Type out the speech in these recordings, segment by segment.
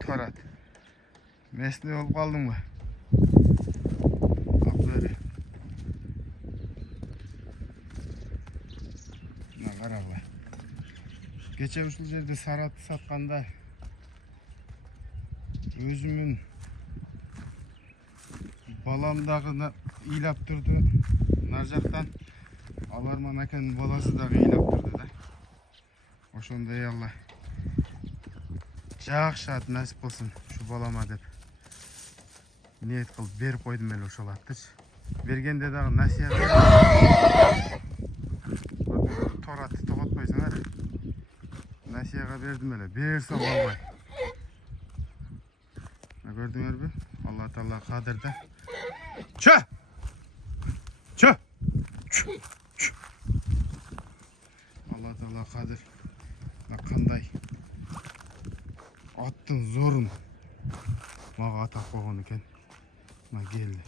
Torat. Mesne olup kaldın mı? Bak böyle. Ne karabla. Geçen uşul jerde saratı satkanda özümün balamdagını iylap durdu. Narjaktan Alarman akanın balası da iylap durdu da. Oşonda Allah. Жакшат насип кылсын şu balama деп ниет кылып берип койдум эле ошол аттычы. Бергенде дагы насыят торатты тоготпойсуңар. Насыяга бердим эле. Берсем албай. Көрдүңөрбү? Алла Таала кадыр да. Чö! Чö! Алла Таала кадыр. Кандай аттың зорун мага атап койгон экен. Мына келди.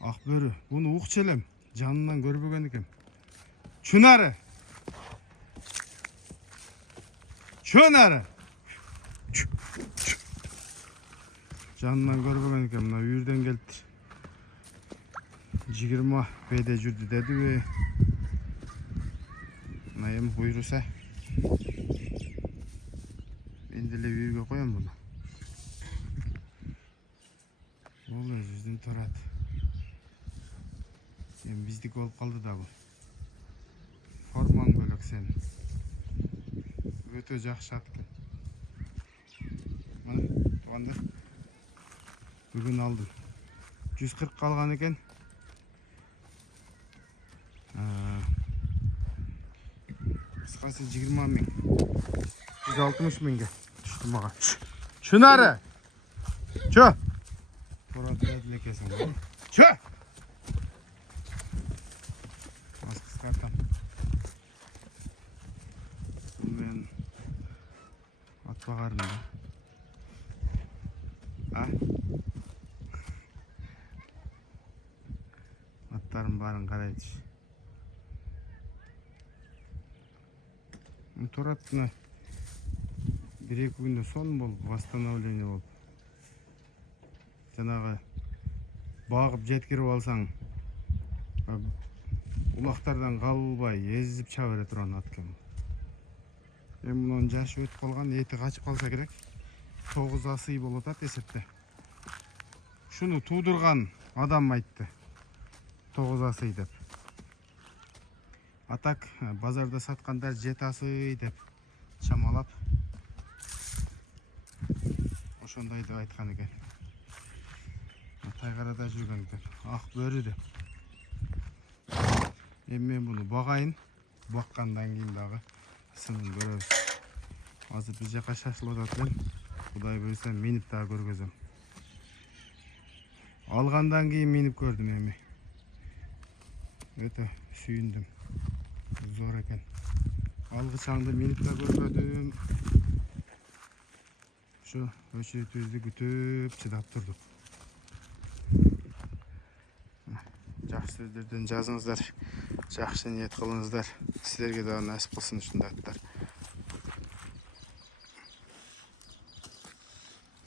Ак бөрү, буну укчу элем, жанынан көрбөгөн экем. Чунары. Чунары. Жанынан көрбөгөн экен, мына үйүрдөн келди. 20 беде жүрдү дедиби. Мына эми буйруса Endele büyüge koyalım bunu. Olur yüzden torat. Sen bizdik olup kaldı da bu. Forman bölük sen. Öte jakşı atken. Mana tuğanda. Bugün aldım. 140 kalgan eken. Kıskası 20 bin. 160 binge. Düştüm bağa. Şunları. Çö. Torat edile kesin. Çö. Az kıskartam. Ben at bakarım da. Ha? Atlarım barın karaydı. Toratını 1-2 күндө сон болуп, восстановление болуп. Жанагы багып жеткирип алсаң, улактардан калбай эзип чаба бере турган ат экен. Эми мунун жашы өтүп калган, эти качып калса керек. 9 асый болуп атат эсепте. Шуну туудурган адам айтты. 9 асый деп. Атак базарда саткандар 7 асый деп чамалап ошондой деп айткан экен. Тайгарада жүргөн деп, ак бөрү деп. Эми мен буну багайын, баккандан кийин дагы сынын көрөбүз. Азыр бир жака шашылып атат экен. Кудай буйруса минип дагы көргөзөм. Алгандан кийин минип көрдүм эми. Өтө сүйүндүм. Зор экен. Алгычаңды минип да көрбөдүм. Şu öçütüzdü kütüp çıdap durduk. Жақсы сөздерден жазыңыздар, жақсы ниет қылыңыздар. Сіздерге де насип қылсын ушундай аттар.